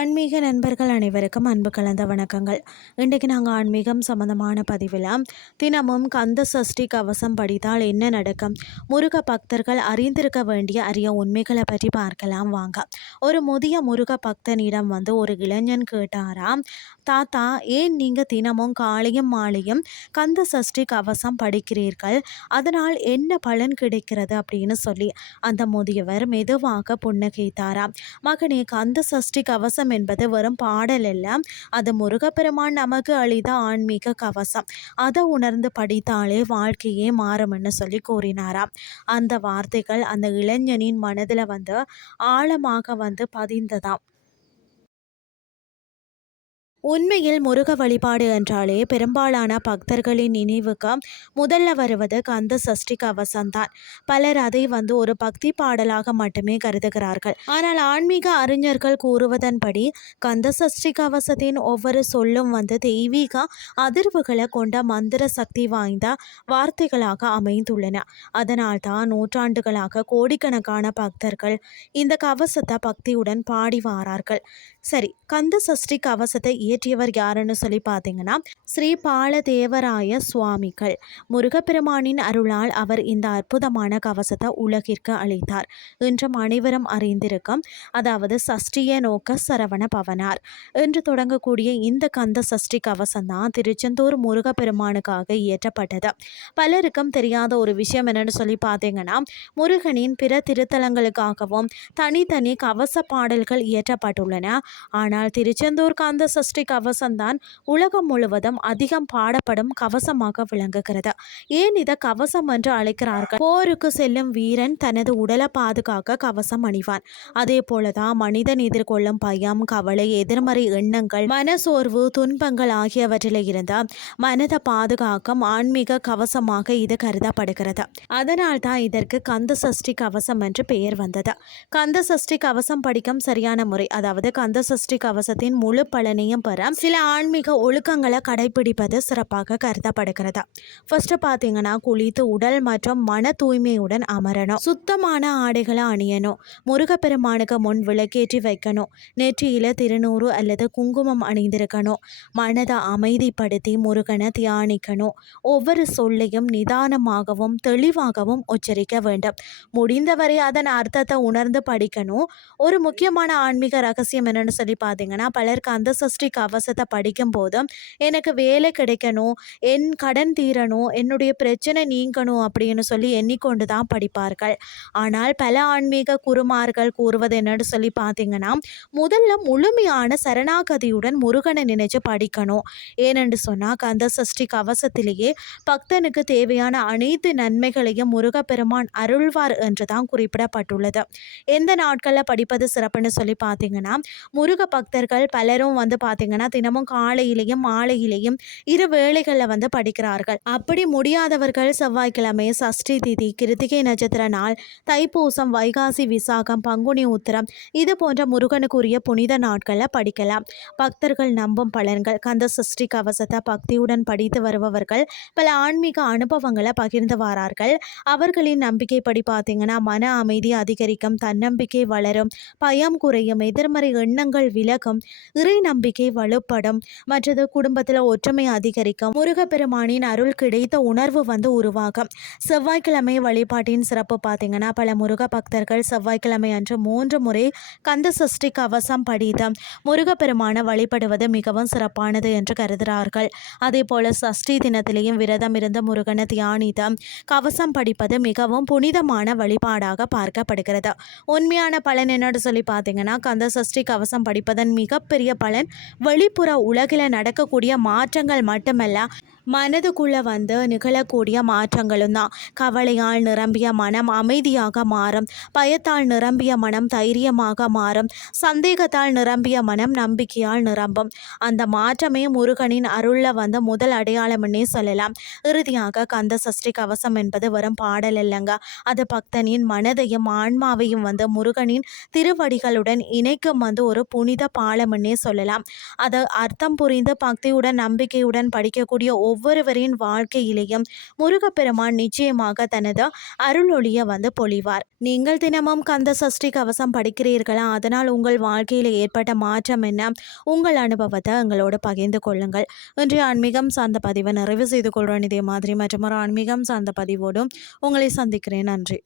ஆன்மீக நண்பர்கள் அனைவருக்கும் அன்பு கலந்த வணக்கங்கள். இன்றைக்கு நாங்கள் ஆன்மீகம் சம்பந்தமான பதிவில் தினமும் கந்த சஷ்டி கவசம் படித்தால் என்ன நடக்கும், முருக பக்தர்கள் அறிந்திருக்க வேண்டிய அரிய உண்மைகளை பற்றி பார்க்கலாம் வாங்க. ஒரு முதிய முருக பக்தனிடம் ஒரு இளைஞன் கேட்டாராம், தாத்தா, ஏன் நீங்கள் தினமும் காலையும் மாலையும் கந்த சஷ்டி கவசம் படிக்கிறீர்கள், அதனால் என்ன பலன் கிடைக்கிறது அப்படின்னு சொல்லி. அந்த முதியவர் மெதுவாக புன்னகைத்தாராம். மகனே, கந்த சஷ்டி கவசம் என்பது வெறும் பாடல் அல்ல, அது முருகப்பெருமான் நமக்கு அளித்த ஆன்மீக கவசம். அதை உணர்ந்து படித்தாலே வாழ்க்கையே மாறும்னு சொல்லி கூறினாராம். அந்த வார்த்தைகள் அந்த இளைஞனின் மனதில் ஆழமாக பதிந்ததாம். உண்மையில் முருக வழிபாடு என்றாலே பெரும்பாலான பக்தர்களின் நினைவுக்கு முதல்ல வருவது கந்த சஷ்டி கவசம்தான். பலர் அதை ஒரு பக்தி பாடலாக மட்டுமே கருதுகிறார்கள். ஆனால் ஆன்மீக அறிஞர்கள் கூறுவதன்படி கந்த சஷ்டி கவசத்தின் ஒவ்வொரு சொல்லும் தெய்வீக அதிர்வுகளை கொண்ட மந்திர சக்தி வாய்ந்த வார்த்தைகளாக அமைந்துள்ளன. அதனால் தான் நூற்றாண்டுகளாக கோடிக்கணக்கான பக்தர்கள் இந்த கவசத்தை பக்தியுடன் பாடி வாரார்கள். சரி, கந்த சஷ்டி கவசத்தை இயற்றியவர் யாருன்னு சொல்லி பார்த்தீங்கன்னா ஸ்ரீ பாலதேவராய சுவாமிகள். முருகப்பெருமானின் அருளால் அவர் இந்த அற்புதமான கவசத்தை உலகிற்கு அளித்தார். இன்றும் அனைவரும் அறிந்திருக்கும், அதாவது சஷ்டிய நோக்க சரவண பவனார் என்று தொடங்கக்கூடிய இந்த கந்த சஷ்டி கவசம் தான் திருச்செந்தூர் முருகப்பெருமானுக்காக இயற்றப்பட்டது. பலருக்கும் தெரியாத ஒரு விஷயம் என்னன்னு சொல்லி பார்த்தீங்கன்னா, முருகனின் பிற திருத்தலங்களுக்காகவும் தனித்தனி கவச பாடல்கள் இயற்றப்பட்டுள்ளன. ஆனால் திருச்செந்தூர் கந்த சஷ்டி கவசம்தான் உலகம் முழுவதும் அதிகம் பாடப்படும் கவசமாக விளங்குகிறது. ஏன் இதை கவசம் என்று அழைக்கிறார்கள்? போருக்கு செல்லும் வீரன் தனது உடலை பாதுகாக்க கவசம் அணிவான். அதே போலதான் மனிதன் எதிர்கொள்ளும் பயம், கவலை, எதிர்மறை எண்ணங்கள், மனசோர்வு, துன்பங்கள் ஆகியவற்றில் இருந்து மனதை பாதுகாக்கும் ஆன்மீக கவசமாக இது கருதப்படுகிறது. அதனால் தான் இதற்கு கந்த சஷ்டி கவசம் என்று பெயர் வந்தது. கந்த சஷ்டி கவசம் படிக்கும் சரியான முறை, அதாவது கந்த சஷ்டி கவசத்தின் முழு பலனையும் பெற சில ஆன்மீக ஒழுக்கங்களை கடைபிடிப்பது சிறப்பாக கருதப்படுகிறது. ஃபர்ஸ்ட் பார்த்தீங்கன்னா, குளித்து உடல் மற்றும் மன தூய்மையுடன் அமரணும். சுத்தமான ஆடைகளை அணியணும். முருகப்பெருமானுக்கு முன் விளக்கேற்றி வைக்கணும். நெற்றியில திருநூறு அல்லது குங்குமம் அணிந்திருக்கணும். மனதை அமைதிப்படுத்தி முருகனை தியானிக்கணும். ஒவ்வொரு சொல்லையும் நிதானமாகவும் தெளிவாகவும் உச்சரிக்க வேண்டும். முடிந்தவரை அதன் அர்த்தத்தை உணர்ந்து படிக்கணும். ஒரு முக்கியமான ஆன்மீக ரகசியம் என்னன்னு சொல்லி பார்த்தீங்கன்னா, பலர் கந்த சஷ்டி கவசத்தை படிக்கும் போது எனக்கு வேலை கிடைக்கணும், என் கடன் தீரணும், என்னுடைய பிரச்சனை நீங்கணும் அப்படின்னு சொல்லி எண்ணிக்கொண்டு தான் படிப்பார்கள். ஆனால் பல ஆன்மீக குருமார்கள் கூறுவது என்னன்னு சொல்லி பார்த்தீங்கன்னா, முதல்ல முழுமையான சரணாகதியுடன் முருகனை நினைச்சு படிக்கணும். ஏனென்று சொன்னால் கந்த சஷ்டி கவசத்திலேயே பக்தனுக்கு தேவையான அனைத்து நன்மைகளையும் முருகப்பெருமான் அருள்வார் என்று தான் குறிப்பிடப்பட்டுள்ளது. எந்த நாட்களில் படிப்பது சிறப்புன்னு சொல்லி பார்த்தீங்கன்னா, முருக பக்தர்கள் பலரும் பார்த்தீங்கன்னா தினமும் காலையிலையும் மாலையிலையும் இரு வேளைகளில் படிக்கிறார்கள். அப்படி முடியாதவர்கள் செவ்வாய்க்கிழமை, சஷ்டி திதி, கிருத்திகை நட்சத்திர நாள், தைப்பூசம், வைகாசி விசாகம், பங்குனி உத்திரம் இது போன்ற முருகனுக்குரிய புனித நாட்களில் படிக்கலாம். பக்தர்கள் நம்பும் பலன்கள். கந்த சஷ்டி கவசத்தை பக்தியுடன் படித்து வருபவர்கள் பல ஆன்மீக அனுபவங்களை பகிர்ந்து வரார்கள். அவர்களின் நம்பிக்கைப்படி பார்த்தீங்கன்னா, மன அமைதி அதிகரிக்கும், தன்னம்பிக்கை வளரும், பயம் குறையும், எதிர்மறை எண்ணங்கள் விலகும், இறை நம்பிக்கை வலுப்படும், மற்றது குடும்பத்தில் ஒற்றுமை அதிகரிக்கும், முருகப்பெருமானின் அருள் கிடைத்த உணர்வு உருவாகும். செவ்வாய்க்கிழமை வழிபாட்டின் சிறப்பு பார்த்தீங்கன்னா, பல முருக பக்தர்கள் செவ்வாய்க்கிழமை அன்று 3 முறை கந்த சஷ்டி கவசம் படித்து முருகப்பெருமானை வழிபடுவது மிகவும் சிறப்பானது என்று கருதுகிறார்கள். அதே போல சஷ்டி தினத்திலேயும் விரதம் இருந்து முருகனை தியானித்து கவசம் படிப்பது மிகவும் புனிதமான வழிபாடாக பார்க்கப்படுகிறது. உண்மையான பலன் என்னன்னு சொல்லி பார்த்தீங்கன்னா, கந்த சஷ்டி கவசம் படிப்பதன் மிகப்பெரிய பலன் வெளிப்புற உலகில் நடக்கக்கூடிய மாற்றங்கள் மட்டுமல்ல, மனதுக்குள்ள நிகழக்கூடிய மாற்றங்களும் தான். கவலையால் நிரம்பிய மனம் அமைதியாக மாறும், பயத்தால் நிரம்பிய மனம் தைரியமாக மாறும், சந்தேகத்தால் நிரம்பிய மனம் நம்பிக்கையால் நிரம்பும். அந்த மாற்றமே முருகனின் அருள்ல முதல் அடையாளம்னே சொல்லலாம். இறுதியாக கந்த சஷ்டி கவசம் என்பது வெறும் பாடல் இல்லைங்க, அது பக்தனின் மனதையும் ஆன்மாவையும் முருகனின் திருவடிகளுடன் இணைக்கும் ஒரு புனித பாலம்னே சொல்லலாம். அது அர்த்தம் புரிந்து பக்தியுடன் நம்பிக்கையுடன் படிக்கக்கூடிய ஒவ்வொருவரின் வாழ்க்கையிலேயும் முருகப்பெருமான் நிச்சயமாக தனது அருளொளியை பொழிவார். நீங்கள் தினமும் கந்த சஷ்டி கவசம் படிக்கிறீர்களா? அதனால் உங்கள் வாழ்க்கையில் ஏற்பட்ட மாற்றம் என்ன? உங்கள் அனுபவத்தை எங்களோடு பகிர்ந்து கொள்ளுங்கள். இன்றைய ஆன்மீகம் சார்ந்த பதிவை நிறைவு செய்து கொள்கிறேன். இதே மாதிரி மற்றும் ஒரு ஆன்மீகம் சார்ந்த பதிவோடும் உங்களை சந்திக்கிறேன். நன்றி.